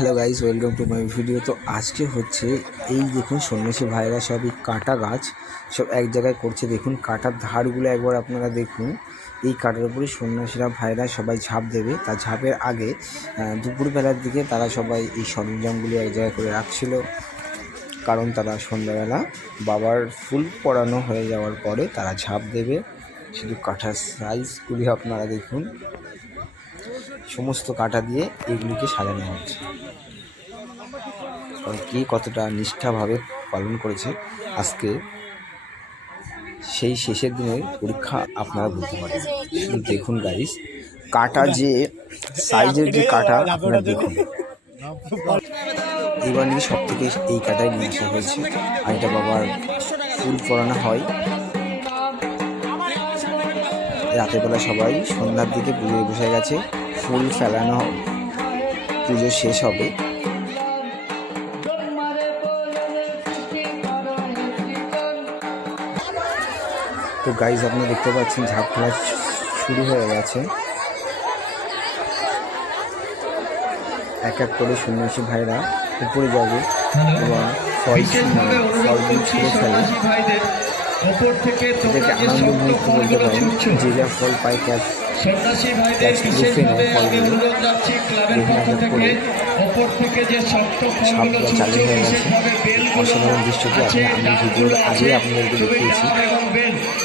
Hello guys, welcome to my video. তো আজকে হচ্ছে এই দেখুন সন্ন্যাসী ভাইরা সব এই কাটা গাছ সব এক জায়গায় করছে। দেখুন কাটার ধারগুলো একবার আপনারা দেখুন। এই কাটার উপরে সন্ন্যাসীরা ভাইরা সবাই ঝাঁপ দেবে। তার ঝাঁপের আগে দুপুরবেলার দিকে তারা সবাই এই সরঞ্জামগুলি এক জায়গায় করে রাখছিল, কারণ তারা সন্ধ্যাবেলা বাবার ফুল পরানো হয়ে যাওয়ার পরে তারা ঝাঁপ দেবে। শুধু কাঠার সাইজগুলি আপনারা দেখুন, সমস্ত কাটা দিয়ে এগুলিকে সাজানো হচ্ছে। কে কতটা নিষ্ঠাভাবে পালন করেছে আজকে সেই শেষের দিনের পরীক্ষা আপনারা বলতে পারেন। শুধু দেখুন গাইস, কাটা যে সাইজের যে কাটা আপনারা দেখুন। এবার নিয়ে সব থেকে এই কাটাই নিয়ে আসা হয়েছে, আর এটা বাবার ফুল পরানো হয়। রাতের বেলা সবাই সন্ধ্যার দিকে পুজোয় বসে গেছে, ফুল ফেলানো, পুজো শেষ হবে। তো গাইজ আপনি দেখতে পাচ্ছেন ঝাঁপ খেলা শুরু হয়ে গেছে। এক এক করে সন্ন্যাসী ভাইরা উপরে যাবে এবং ফলগুলো ছুঁড়ে ফেলে। এটাকে আনন্দ মুহূর্ত বলতে পারেন। যে যা ফল পায় ক্যাচ লুফে নেয় ফলগুলো। করে সবটা চালু হয়ে গেছে। অসাধারণ দৃশ্যটি আমি ভিডিওর আগে আপনাদেরকে দেখিয়েছি।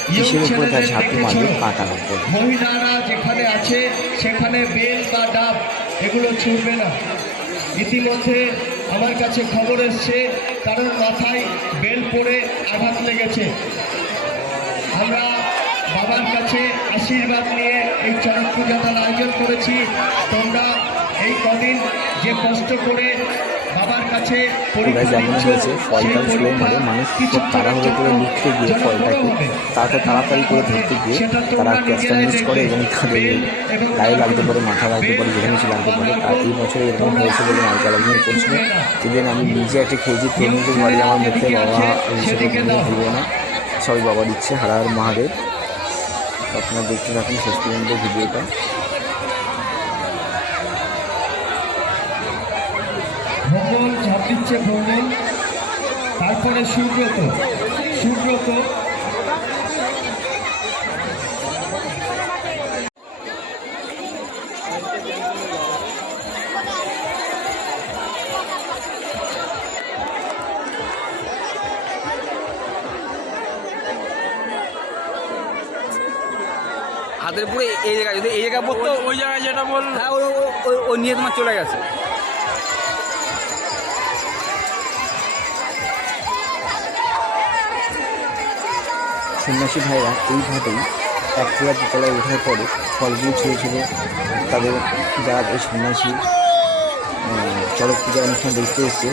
কিসের উপরে তার ঝাঁপি মারবে? কাঁটার উপর। মহিলারা যেখানে আছে সেখানে বেল বা ডাব এগুলো ছুঁড়বে না। ইতিমধ্যে আমার কাছে খবর এসছে কারোর মাথায় বেল পড়ে আঘাত লেগেছে। আমরা বাবার কাছে আশীর্বাদ নিয়ে এই চড়ক পূজাটার আয়োজন করেছি। তোমরা এই কদিন যে কষ্ট করে বাবার কাছে যেমন হয়েছে ফলটা ছুঁড়ে মারে, মানুষ খুব তাড়াহুড়ো করে লিখতে গিয়ে ফলটাকে তাড়াতাড়ি করে ধরতে গিয়ে তারা ক্যাচটা মিস করে এবং তাদের গায়ে লাগতে পারে, মাথা লাগতে পারে, যেখানে সে লাগতে পারে। আর এই বছরে এরকম হয়েছে বলে নায়িকা একজন করছিল। সেদিন আমি নিজে একটা খেয়েছি, তরমুজের বাড়ি আমার মুখে। বাবা সেটা ভুলবো না। সবাই বাবার ইচ্ছে, হার হার মহাদেব। আপনারা দেখতে থাকুন শেষ পর্যন্ত ভিডিওটা। ভোগল ঝাঁপ দিচ্ছে ভোগল, তারপরে সুব্রত হাতের পুরো এই জায়গায়, যদি এই জায়গায় পড়তো ওই জায়গায় যেটা বল, হ্যাঁ ও নিয়ে তোমার চলে গেছে। সন্ন্যাসী ভাইরা এইভাবেই একতলা দুতলায় ওঠার পরে ফলগুলো ছুঁড়ে ছুঁড়ে তাদের যারা এই সন্ন্যাসী চড়ক পূজার অনুষ্ঠান দেখতে এসছে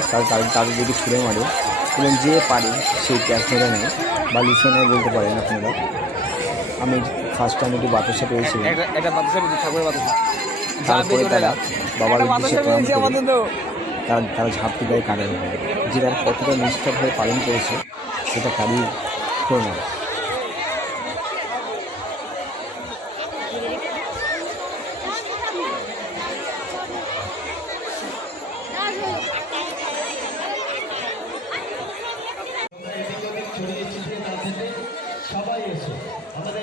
তাদের দিকে ছুঁড়ে মারে এবং যে পারে সেই ক্যাচ ধরে নেয় বা লুফে নেয় বলতে পারেন আপনারা। আমি ফার্স্ট টাইম একটু বাতাসা পেয়েছিলাম। তারপরে তারা বাবার উদ্দেশ্যে তারা ঝাঁপটি দেয় কানের উপরে। যে তারা কতটা নিষ্ঠাভাবে পালন করেছে সেটা তারই প্রমাণ।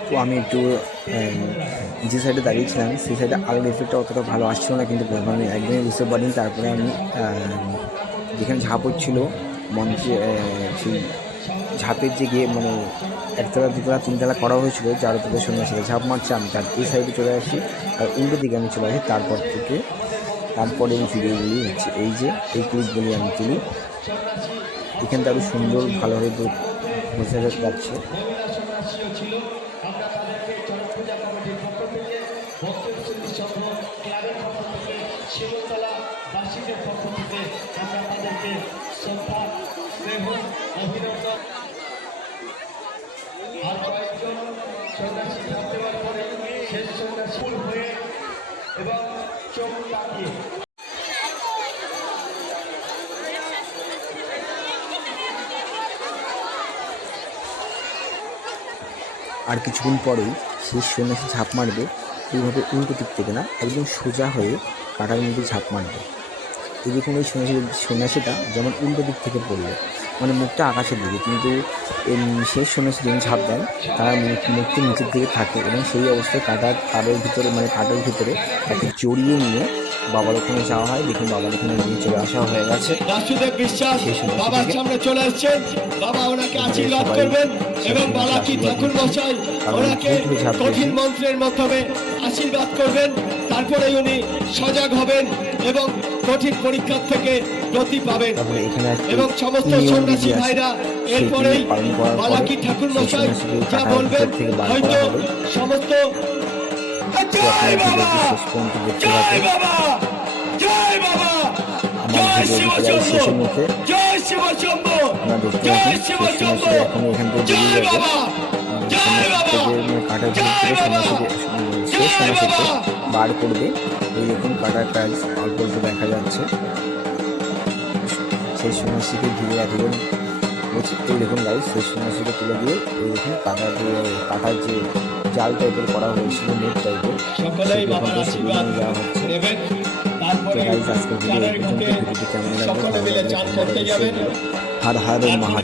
তো আমি একটু যে সাইডে দাঁড়িয়েছিলাম সেই সাইডে আলোর এফেক্টটা অতটা ভালো আসছিল না, কিন্তু আমি একদমই বুঝতে পারিনি। তারপরে আমি যেখানে ঝাঁপ হচ্ছিলো মঞ্চে, সেই ঝাঁপের যে গিয়ে মানে একতলা দুতলা তিনতলা করা হয়েছিল, যার উপরে সন্ন্যাসীরা ঝাঁপ মারছে, আমি তার এই সাইডে চলে আসি আর উল্টো দিকে আমি চলে আসি। তারপরে এই ভিডিওগুলি হচ্ছে এই যে এই ক্লিপগুলি আমি তুলি। এখানটা আরও সুন্দর ভালোভাবে বোঝা যাচ্ছে। আর কয়েকজন সন্ন্যাসী ঝাঁপ দেওয়ার পরে শেষ সন্ন্যাসী হয়ে এবং চোখ তাকিয়ে আর কিছুক্ষণ পরেই শেষ সন্ন্যাসী ঝাঁপ মারবে। এইভাবে উল্টো দিক থেকে না, একদম সোজা হয়ে কাটার মধ্যে ঝাঁপ মারবে। এই দেখুন ওই সন্ন্যাসীটা যেমন উল্টো দিক থেকে পড়লো, মানে মুখটা আকাশের দিকে, কিন্তু শেষ সন্ন্যাসী যিনি ঝাঁপ দেন তার মুখটি নিচের দিকে থাকে এবং সেই অবস্থায় তারের ভিতরে মানে কাঠের ভিতরে তাকে জড়িয়ে নিয়ে বাবার ওখানে যাওয়া হয়। দেখুন বাবার ওখানে নিয়ে চলে আসা হয়ে গেছে। বাসুদেব বিশ্বাস বাবার সামনে চলে এসেছেন, বাবা ওনাকে আশীর্বাদ করবেন এবং বালাকি ঠাকুর মশাই ওনাকে কঠিন মন্ত্রের মাধ্যমে আশীর্বাদ করবেন, তারপরে উনি সজাগ হবেন এবং কঠিন পরীক্ষার থেকে গতি পাবেন। তারপরে এখানে এবং সমস্ত সন্ন্যাসী ভাইরা এরপরেই বালাকি ঠাকুর মশাই যা বলবেন হয়তো সমস্ত জয় বাবা, জয় বাবা, জয় বাবা, জয় শিবশম্ভ, জয় শিবশম্ভ, জয় শিবশম্ভ, জয় বাবা, জয় বাবা, জয় বাবা, জয় বাবা। বার করবে। এই দেখুন কাটার কাজ অল্প অল্প দেখা যাচ্ছে। সেই সন্ন্যাসীকে ঘিরে এতজন এই দেখুন গাইস, সেই সন্ন্যাসীকে তুলে দিয়ে এই দেখুন কাটার যে জাল টাইপের করা হয়েছিল, নেট টাইপের, সকলেই বাবার আশীর্বাদ নেবেন। তারপরে আজকের ভিডিও কেমন লাগবে সকলে মিলে চান করতে যাবেন। হর হর মহাদেব।